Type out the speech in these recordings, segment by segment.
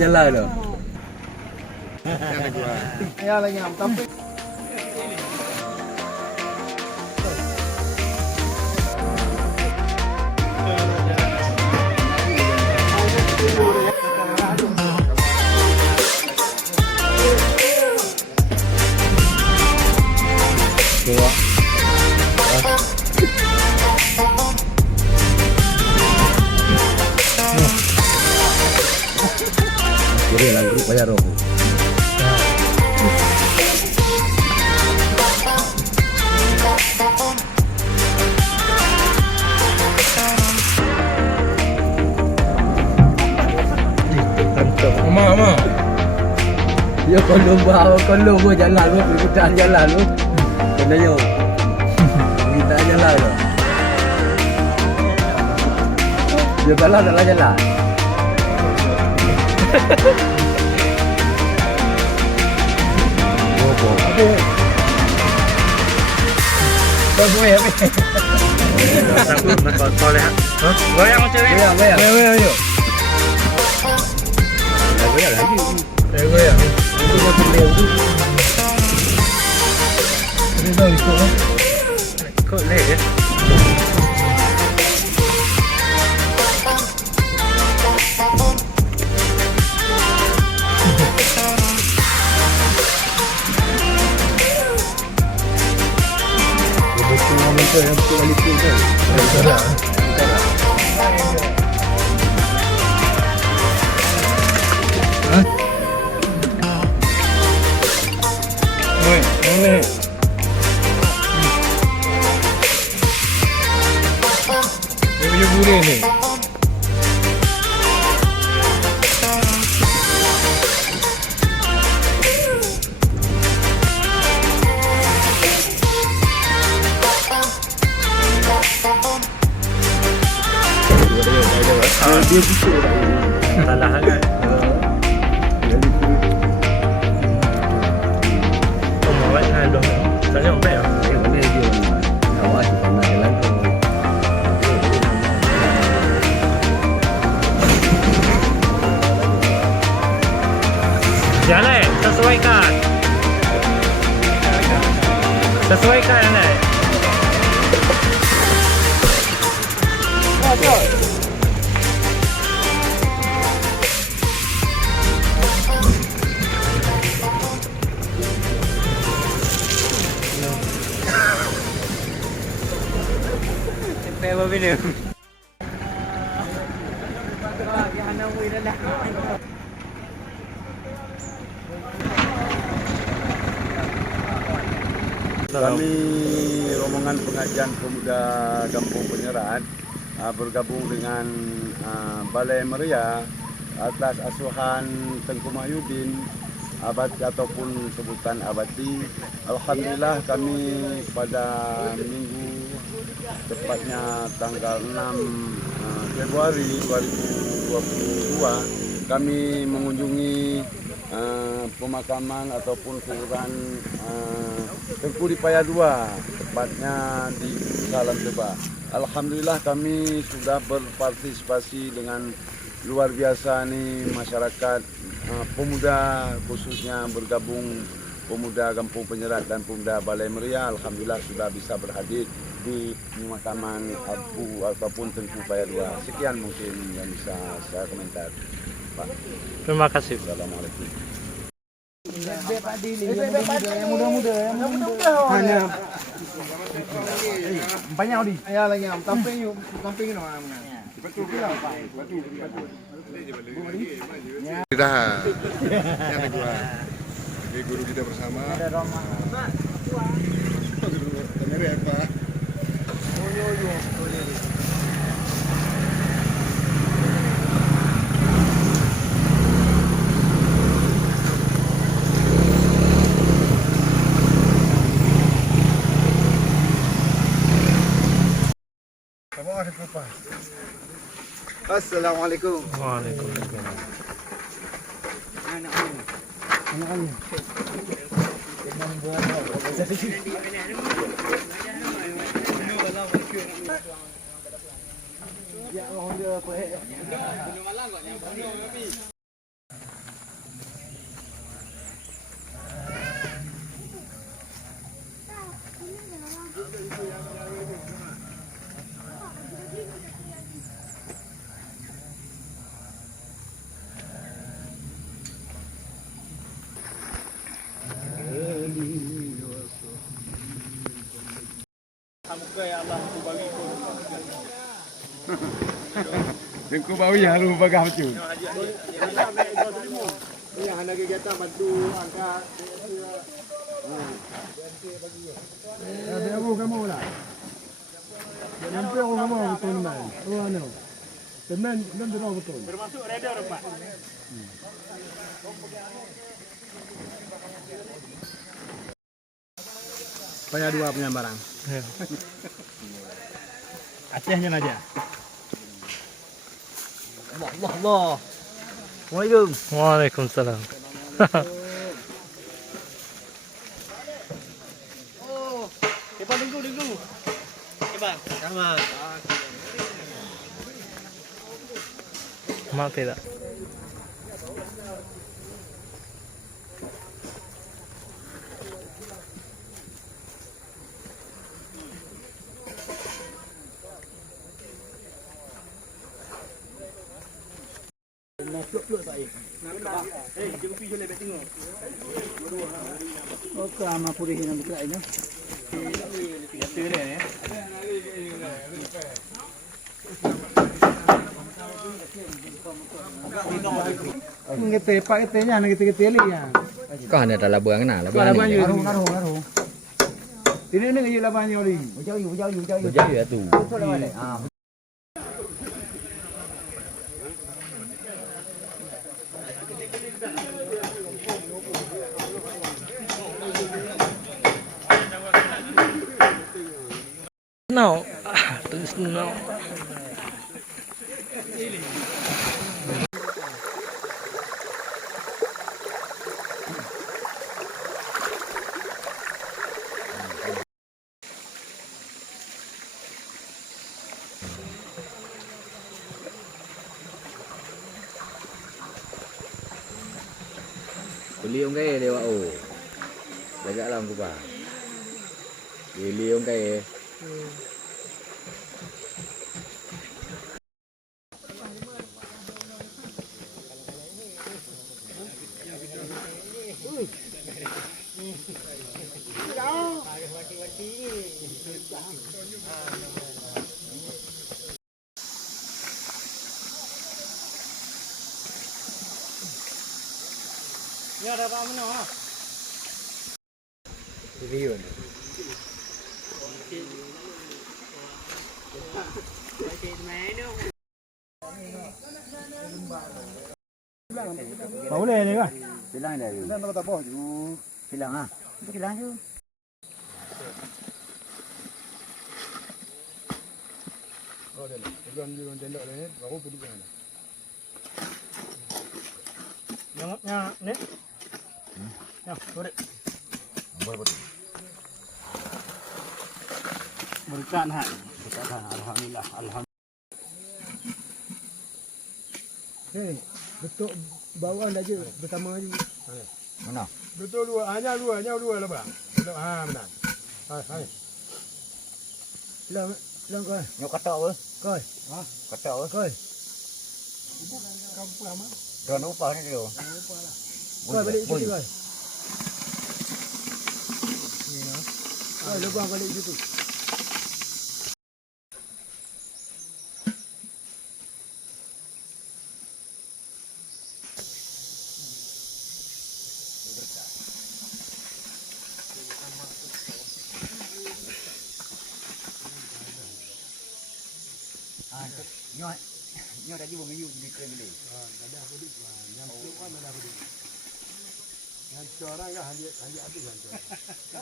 Jalan tu. Ya lagi am tapi Jadi lah grup bayar roh. Ama. Ya kalau gua jalan lu, kita jalan lu. Kenanya. Kita jalan lu. Dia jalan jalan. Goyang macam ni. Goyang. Goyang lagi. Goyang. Itu beliau tu. Ini dah ikut. Ikut leh ya. Betul yang betul wali pun kan. Boleh. Dia punya gurih ni. Dia busuk lah. Salah kan. Awak nak dong. Tak jauh baik ah. Dia awak tu pernah jalan tu. Jalan, sesuaikan. Sesuaikan Anak. Sampai apa benda? kami rombongan pengajian pemuda Kampung Penyerahan bergabung dengan Balai Meria atas asuhan Tengku Mahyudin Abadi ataupun sebutan Abadi. Alhamdulillah kami pada minggu tepatnya tanggal 6 Februari 2022 kami mengunjungi pemakaman ataupun kuburan Tengku Dipaya 2 tepatnya di Salam Teba. Alhamdulillah kami sudah berpartisipasi dengan luar biasa nih masyarakat pemuda khususnya bergabung pemuda Kampung Penyerat dan pemuda Balai Meria. Alhamdulillah sudah bisa berhadir di pemakaman Abu ataupun Tengku Dipaya 2. Sekian mungkin yang bisa saya komentar, Pak. Terima kasih. Assalamualaikum. Yang muda-muda. Hanya banyak di. Ya lagi am kampung ni mana. Betul ke apa? Betul. Dah. Yang kedua. Ini guru kita bersama. Ada Roma. Kamera apa? Yo. Assalamualaikum. Waalaikumsalam. Anak-anak. Ya Allah dia apa Yang ku bawi yang lu bagah tu. Yang ada kegiatan bantu angkat. Ada apa kamu lah? Nampak orang kamu betul man. Oh ano. Teman dan terus betul. Termasuk radar, Pak. Paya dua punya barang. Acehnya aja. Allah. Waalaikum. Waalaikumsalam. Cepat tunggu. Cepat. Sama. Maaf ya. Okey, ama purihin ang bukla ini. Ngete pak etenya ngete teli ya. Có này là labuan nào labuan Labuan này yu ngaruh. Ini ngi labuan yu li. bujau ya tu No. No. beli ông cái đều ồ để gã làm của bà beli ông cái Ya ada apa mana? video này Boleh ni kan? silang dah tu Dan tak apa tu. silang ah silang tu Nyangkutnya ni. Ya, boleh. Berkat ha. Alhamdulillah. Hei, betul bawah dah je bersama je. mana Betul dua, hanya dua lah bang. Betul, benar. Hai. Lang kau. nhóc cắt tao ơi Koi. cắt tao ơi Koi. rồi nó upah ni dia Koi balik situ koi. Koi lubang balik situ. nhóc đã juga menyu di keren ni Orang kan hanya habis kan.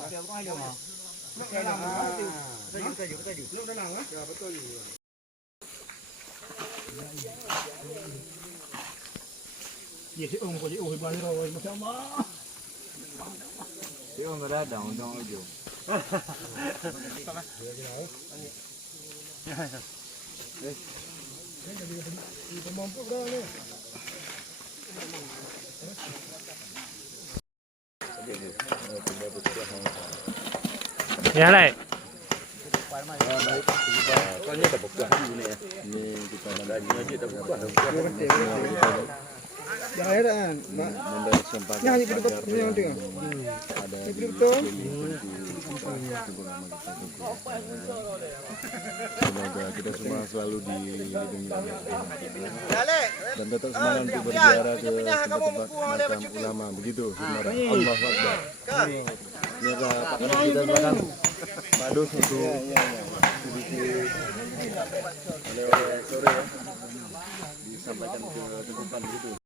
ada apa aja mah tajuk Lu dalam ah? Ya betul juga. Ya si Ong ko di uhi banyo oi masya-Allah. dia orang dah datang dong aja Mampu dah ni. Ya lai. có nhất là một cái gì nè ni kita ada ni tak buka Dah ada kan. benda sempat Yang hanya kita yang tengok. ada Betul. Semoga kita semua selalu dilindungi oleh Allah dan tetap semangat untuk berziarah ke tempat-tempat makam ulama. Begitu, saudara. Allahu Akbar. Ini adalah pakanan kita sekarang. Pak Dus untuk sedikit oleh sore ya disampaikan ke depan begitu.